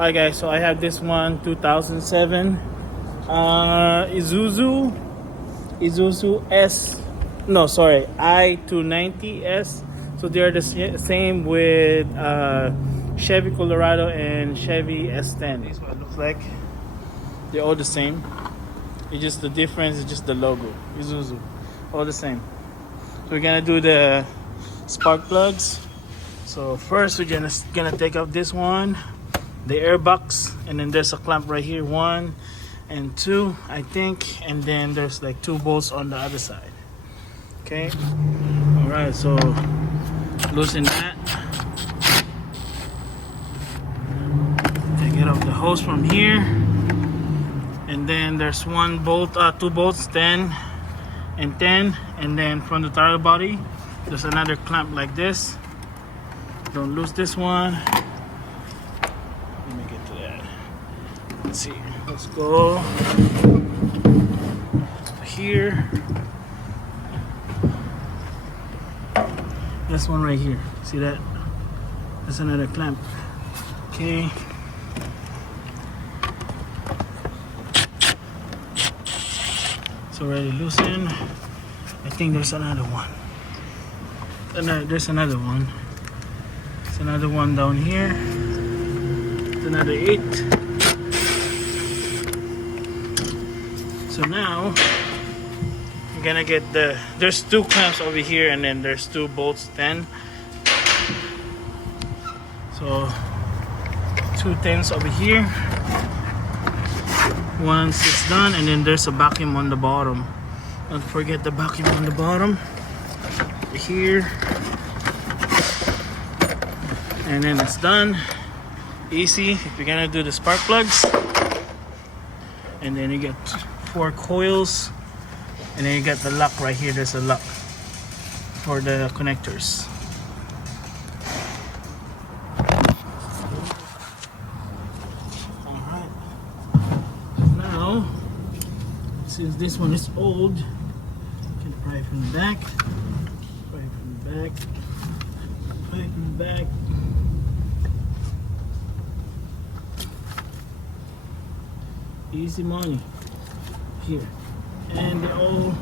Alright guys, so I have this one 2007 Izuzu I290S. So they're the same with Chevy Colorado and Chevy S10. This is what it looks like. They're all the same. It's just the difference is just the logo. Izuzu, all the same. So we're gonna do the spark plugs. So first we're gonna take out this one, the air box, and then there's a clamp right here, 1 and 2 I think, and then there's like 2 bolts on the other side. Okay, all right, so loosen that, take it off the hose from here, and then there's 1 bolt, 2 bolts, 10 and 10, and then from the tire body there's another clamp like this. Don't lose this one. Let me get to that. Let's see. Let's go here. This one right here. See that? That's another clamp. Okay. It's already loosened. I think there's another one. There's another one. There's another one down here. It's another 8. So now I'm gonna get there's 2 clamps over here, and then there's 2 bolts, 10. So 2 10s over here. Once it's done, and then there's a vacuum on the bottom. Don't forget the vacuum on the bottom here, and then it's done. Easy. If you're gonna do the spark plugs, and then you get 4 coils, and then you got the lock right here. There's a lock for the connectors. Alright, now since this one is old, you can pry it from the back, pry it from the back, pry it from the back. Easy money here, and they're all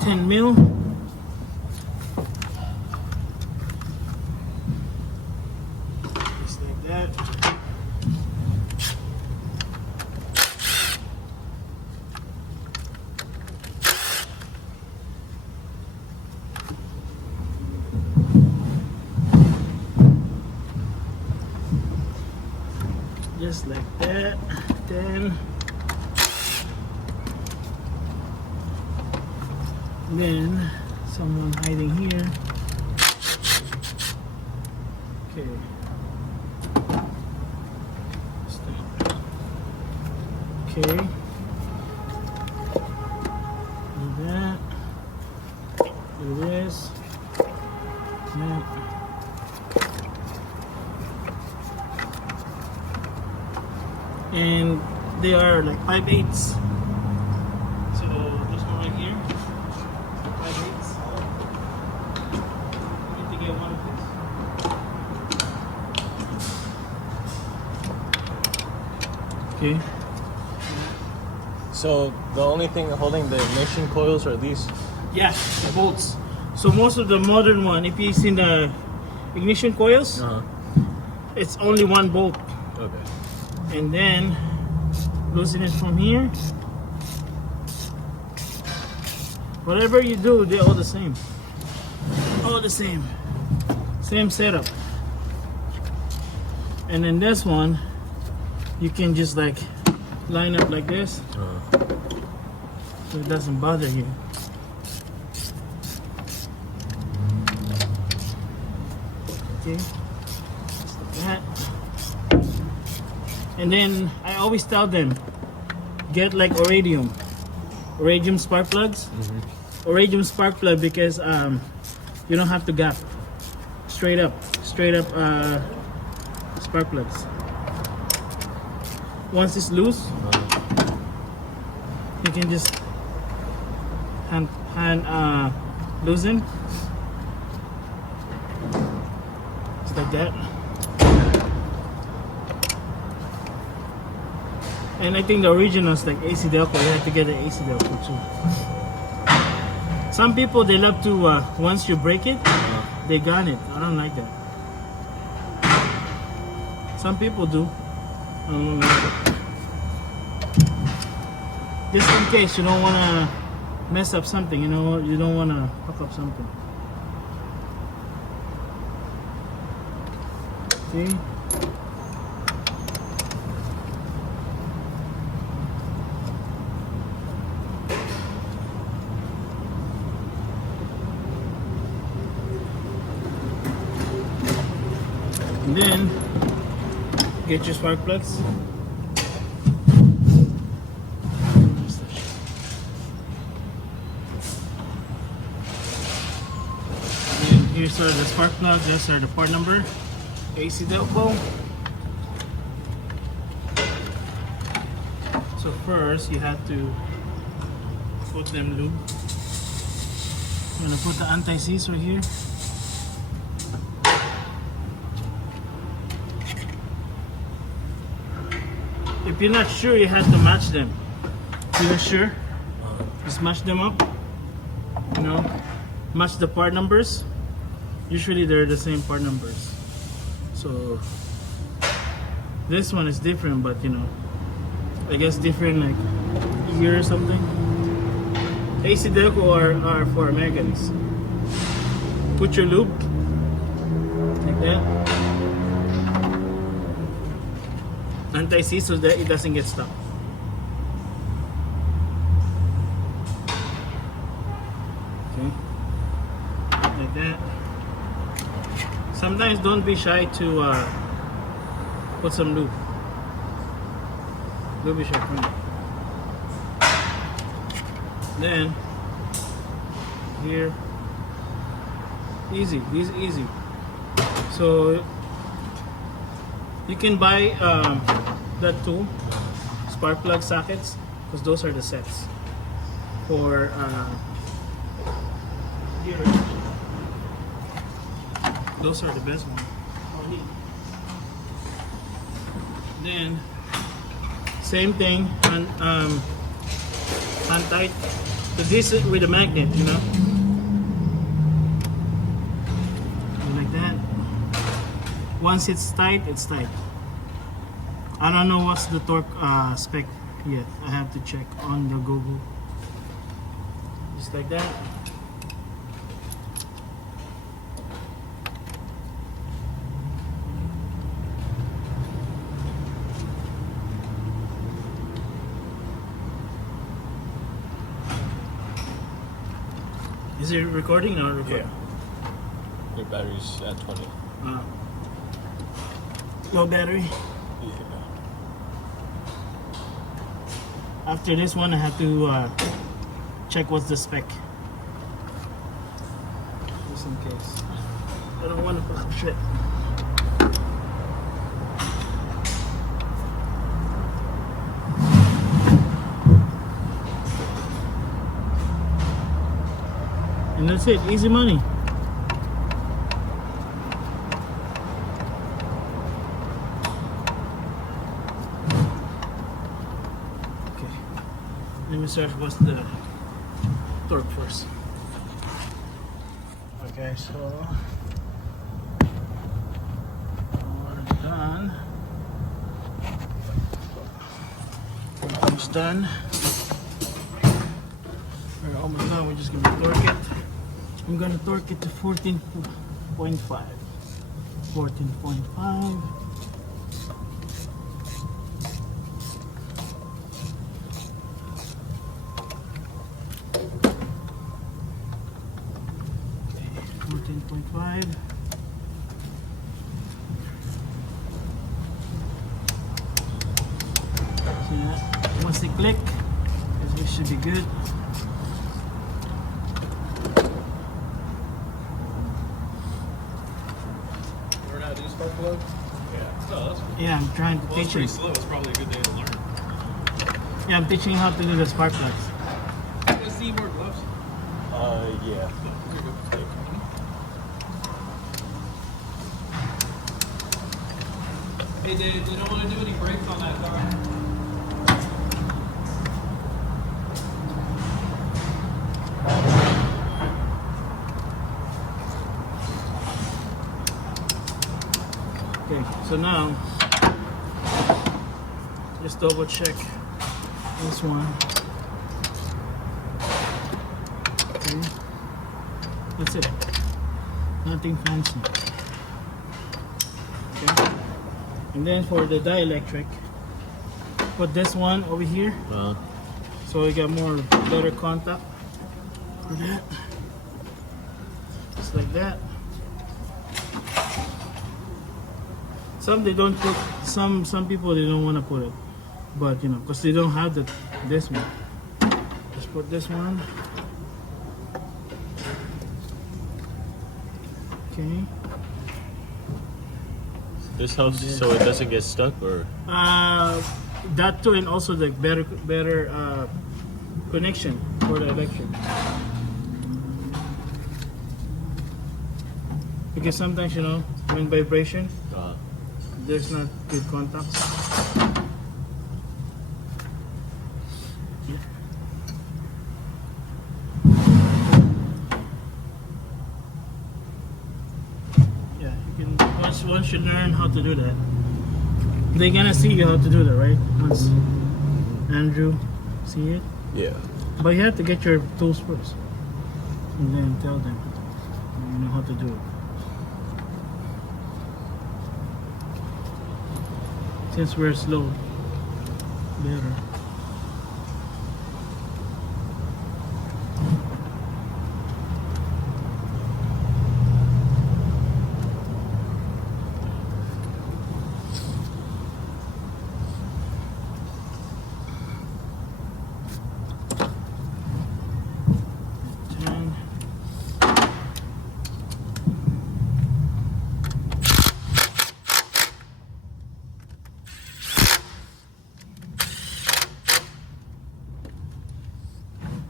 10 mil. Just like that. Just like that. Then someone hiding here. Okay. Okay. Do that. Do this. Yeah. And they are like 5/8. So this one right here, 5/8. I need to get one of these. Okay. So the only thing holding the ignition coils are these? Yeah, the bolts. So most of the modern one, if you've seen the ignition coils, it's only 1 bolt. Okay. And then loosen it from here. Whatever you do, they're all the same. All the same. Same setup. And then this one, you can just like line up like this, so it doesn't bother you. Okay, just like that. And then I always tell them, get like iridium spark plugs. Iridium spark plug, because you don't have to gap. Straight up spark plugs. Once it's loose, you can just hand loosen. Just like that. And I think the originals like AC Delco, you have to get an AC Delco too. Some people they love to once you break it, they gun it. I don't like that. Some people do. I don't like it. Just in case you don't want to mess up something, you know, you don't want to fuck up something. See? And then get your spark plugs. And here's are the spark plugs. These are the part number. AC Delco. So first you have to put them lube. I'm gonna put the anti-seize right here. If you're not sure, you have to match them. If you're sure, just match them up. You know, match the part numbers. Usually they're the same part numbers. So this one is different, but you know, I guess different like year or something. AC Delco are for Americans. Put your lube like that. Anti-seize so that it doesn't get stuck. Okay, like that. Sometimes don't be shy to put some lube. Lube is your friend. Then here, easy. This is easy. So you can buy that too, spark plug sockets, because those are the sets for here. Those are the best ones. Then same thing on tight. So this is with a magnet, you know, like that. Once it's tight, it's tight. I don't know what's the torque spec yet. I have to check on the Google. Just like that. Is it recording or recording? Yeah. Your battery's at 20. Low battery. Yeah. After this one, I have to check what's the spec. Just in case. I don't want to put up shit. And that's it, easy money. Okay, let me search what's the torque first. Okay, so we're done. Almost done. We're almost done, we're just gonna torque it. I'm gonna torque it to 14.5. 14.5. Okay, 14.5. So yeah, once they click, this should be good. Yeah, I'm trying to teach him. Slow. It's probably a good day to learn. Yeah, I'm teaching him how to do the spark plugs. You guys need more gloves? Yeah. Hey, they don't want to do any brakes on that car. So now, just double check this one. Okay. That's it. Nothing fancy. Okay. And then for the dielectric, put this one over here. So we got more better contact for that. Just like that. Some they don't put, some people they don't want to put it, but you know, because they don't have this one. Just put this one. Okay. This helps so it doesn't get stuck, or that too, and also the better connection for the electric. Because sometimes, you know, when vibration, there's not good contact. Yeah, you can, once you learn how to do that, they're gonna see you how to do that, right? Once Andrew see it. yeah. But you have to get your tools first, and then tell them you know how to do it. Since we're slow, better.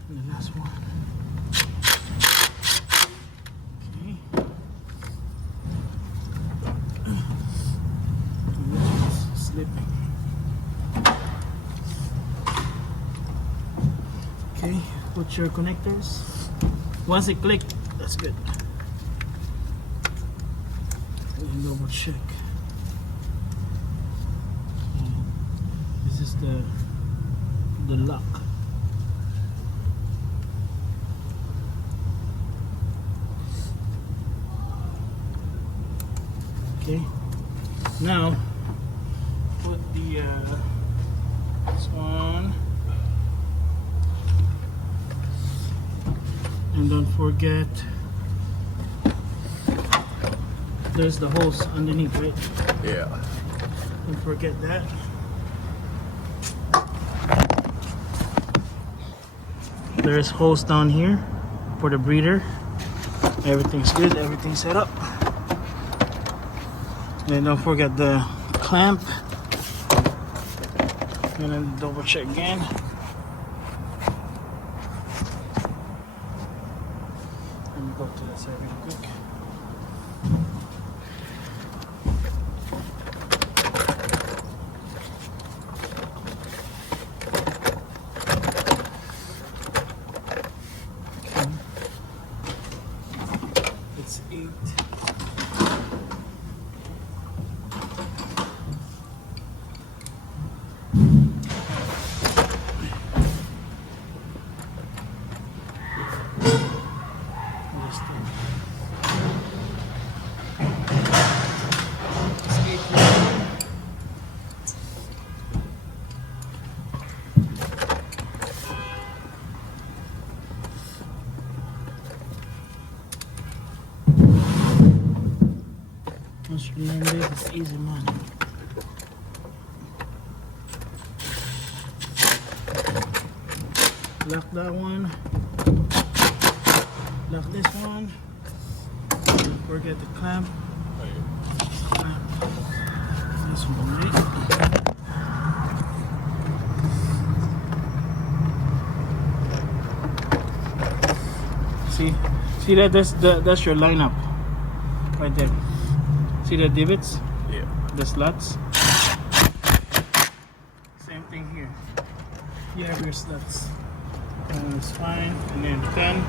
The last one. Okay. And this one's slipping. Okay, put your connectors. Once it clicked, that's good. And double check. And this is the lock. Okay, now put the this one, and don't forget there's the hose underneath, right? Yeah. Don't forget that. There's hose down here for the breather. Everything's good, everything's set up. And don't forget the clamp. And then double check again. Let me go to that side real quick. Okay. It's 8. Once you learn this, it's easy money. Lock that one. Lock this one. Don't forget the clamp. This one, right? See that? That's your lineup right there. See the divots? Yeah. The slots? Same thing here. You have your slots. And it's fine. And then 10.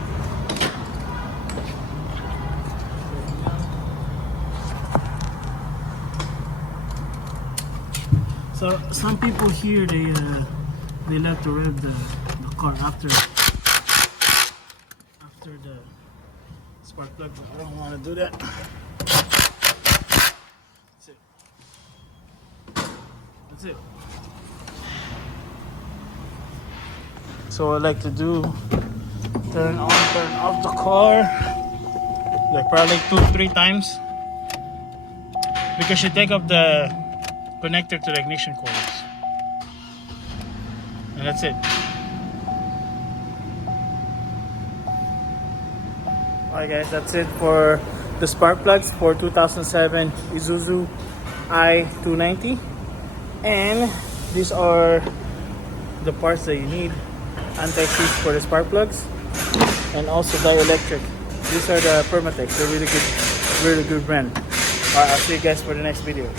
So some people here they like to rev the car after the spark plug. But I don't want to do that. That's it. That's it. So I like to do turn on, turn off the car, like probably 2-3 times, because you take off the connector to the ignition coils, and that's it. Alright guys, that's it for the spark plugs for 2007 Izuzu I290, and these are the parts that you need: anti-seize for the spark plugs, and also dielectric. These are the Permatex. They're really good brand. Alright, I'll see you guys for the next video.